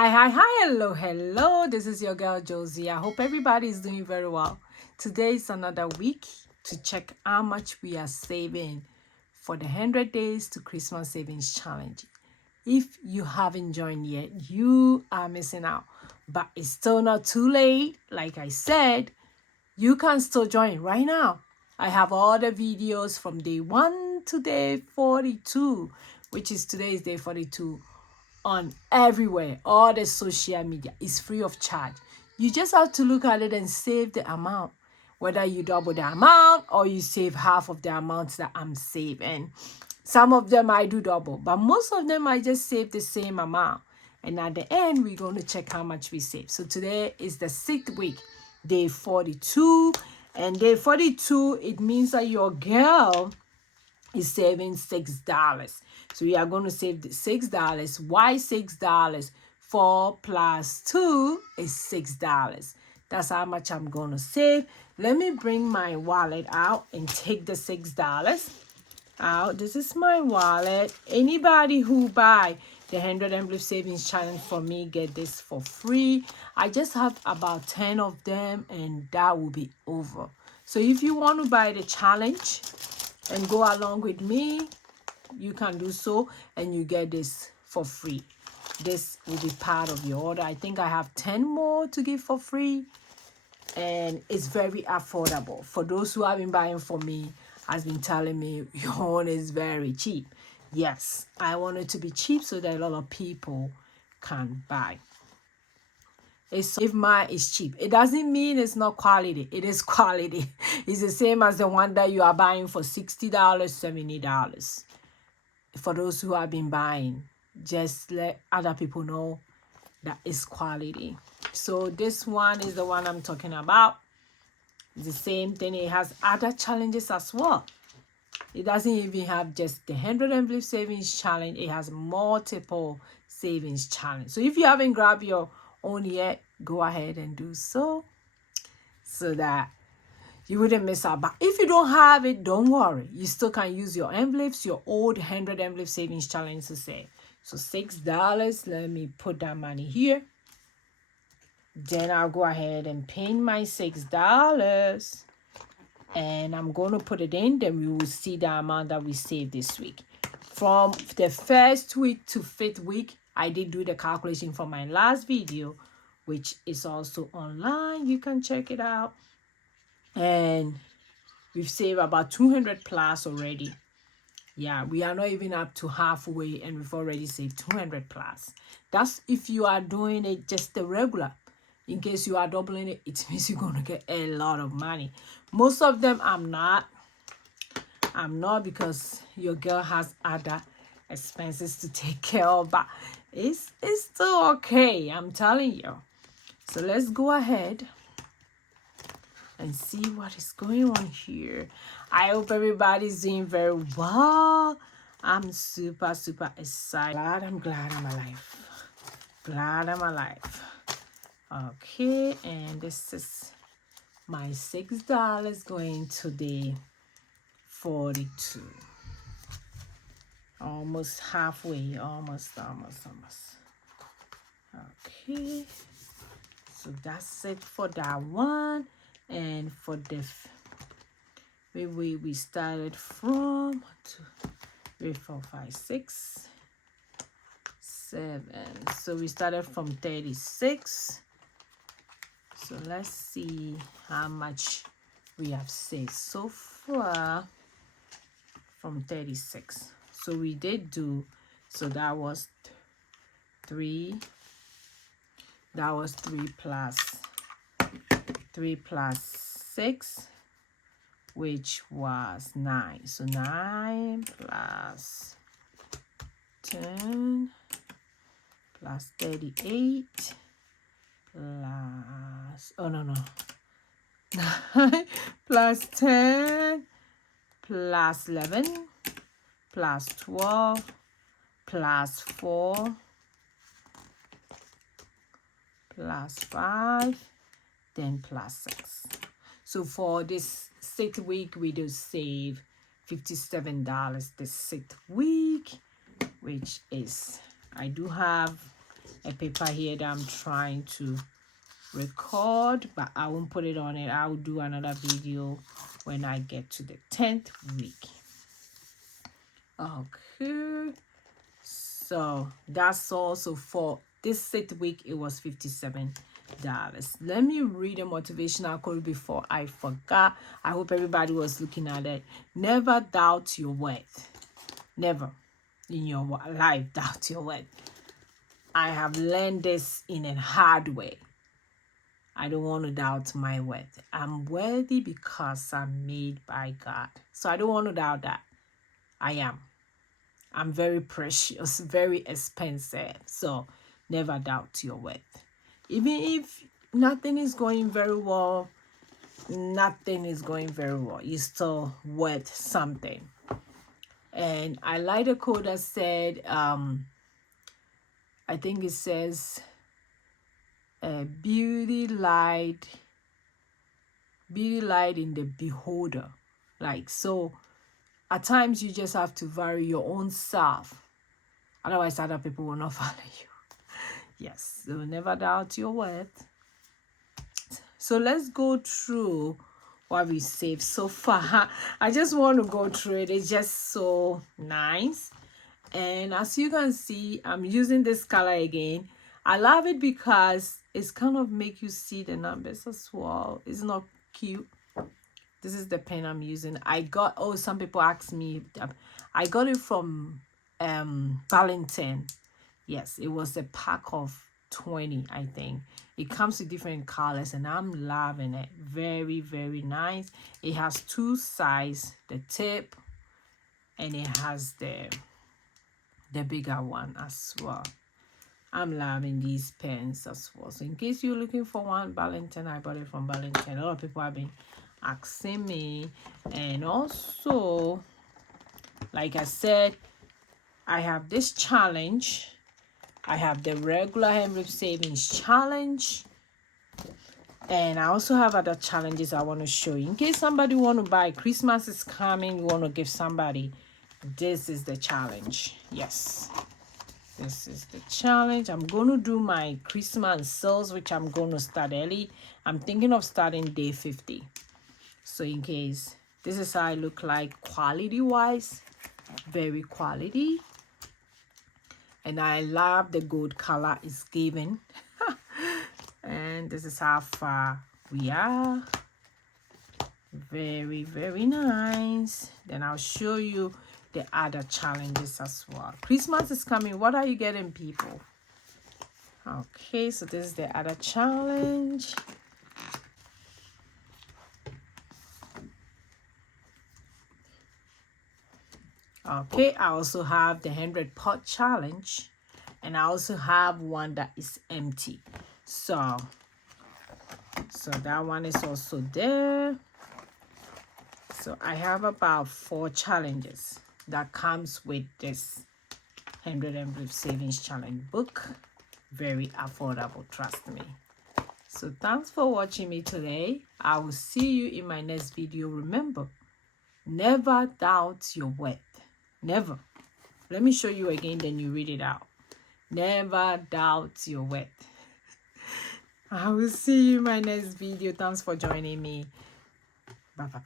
Hello. This is your girl Josy. I hope everybody is doing very well. Today is another week to check how much we are saving for the 100 Days to Christmas Savings Challenge. If you haven't joined yet, you are missing out. But it's still not too late. Like I said, you can still join right now. I have all the videos from day 1 to day 42, which is today's day 42. On everywhere, all the social media is free of charge. You just have to look at it and save the amount, whether you double the amount or you save half of the amount that I'm saving. Some of them I do double, but most of them I just save the same amount, and at the end we're going to check how much we save. So today is the 6th week, day 42, and day 42, it means that your girl is saving $6. So we are going to save the $6. Why $6? 4 plus 2 is $6. That's how much I'm going to save. Let me bring my wallet out and take the $6 out. This is my wallet. Anybody who buy the 100 Envelope Savings Challenge for me get this for free. I just have about 10 of them and that will be over. So if you want to buy the challenge and go along with me, you can do so and you get this for free. This will be part of your order. I think I have 10 more to give for free, and it's very affordable. For those who have been buying for me, has been telling me your own is very cheap. Yes, I want it to be cheap so that a lot of people can buy. If mine is cheap, it doesn't mean it's not quality. It is quality. It's the same as the one that you are buying for $60, $70. For those who have been buying, just let other people know that it's quality. So this one is the one I'm talking about. It's the same thing. It has other challenges as well. It doesn't even have just the 100 Envelope Savings Challenge. It has multiple savings challenge. So if you haven't grabbed your own yet, go ahead and do so that you wouldn't miss out. But if you don't have it, don't worry. You still can use your envelopes, your old 100 Envelope Savings Challenge to save. So $6. Let me put that money here. Then I'll go ahead and pin my $6. And I'm going to put it in. Then we will see the amount that we saved this week. From the 1st week to 5th week, I did do the calculation for my last video, which is also online. You can check it out. And we've saved about 200 plus already. Yeah, we are not even up to halfway and we've already saved 200 plus. That's if you are doing it just the regular. In case you are doubling it, it means you're going to get a lot of money. Most of them I'm not because your girl has other expenses to take care of, but it's still okay, I'm telling you. So let's go ahead and see what is going on here. I hope everybody's doing very well. I'm super excited. I'm glad I'm alive. Glad I'm alive. Okay, and this is my $6 going to the 42. Almost halfway. Almost. Okay, so that's it for that one. And for the we started from 3, 4, 5, 6, 7. So we started from 36. So let's see how much we have saved so far from 36. So we did do, so that was 3. That was 3 plus 6, which was 9. So 9 plus 10 plus 38 plus, oh no, 9 plus 10 plus 11 plus 12 plus 4 plus 5, then plus 6. So for this 6th week, we do save $57 this 6th week, which is, I do have a paper here that I'm trying to record, but I won't put it on it. I'll do another video when I get to the 10th week. Okay, so that's also for this 6th week. It was $57. Let me read a motivational quote before I forgot. I hope everybody was looking at it. Never doubt your worth. Never in your life doubt your worth. I have learned this in a hard way. I don't want to doubt my worth. I'm worthy because I'm made by God. So I don't want to doubt that. I am. I'm very precious, very expensive. So never doubt your worth. Even if nothing is going very well, you're still worth something. And I like a quote that said, I think it says, beauty light in the beholder. Like, so at times you just have to vary your own self, otherwise other people will not follow you. Yes, so never doubt your worth. So let's go through what we saved so far. I just want to go through it. It's just so nice. And as you can see, I'm using this color again. I love it because it's kind of make you see the numbers as well. It's not cute. This is the pen I'm using. I got, oh, some people ask me, I got it from Valentine. Yes, it was a pack of 20, I think. It comes with different colors and I'm loving it. Very, very nice. It has two sides, the tip, and it has the bigger one as well. I'm loving these pens as well. So in case you're looking for one, Valentine, I bought it from Valentine. A lot of people have been asking me. And also, like I said, I have this challenge. I have the regular Henry Savings Challenge. And I also have other challenges I want to show you. In case somebody want to buy, Christmas is coming, you want to give somebody, this is the challenge. Yes. This is the challenge. I'm going to do my Christmas sales, which I'm going to start early. I'm thinking of starting day 50. So in case, this is how I look like quality-wise. Very quality. And I love the gold color it's given. And this is how far we are. Very, very nice. Then I'll show you the other challenges as well. Christmas is coming. What are you getting, people? Okay, so this is the other challenge. Okay, I also have the 100-pot challenge, and I also have one that is empty. So that one is also there. So I have about 4 challenges that comes with this 100 Envelope Savings Challenge book. Very affordable, trust me. So thanks for watching me today. I will see you in my next video. Remember, never doubt your worth. Never. Let me show you again, then you read it out. Never doubt your worth. I will see you in my next video. Thanks for joining me. Bye-bye.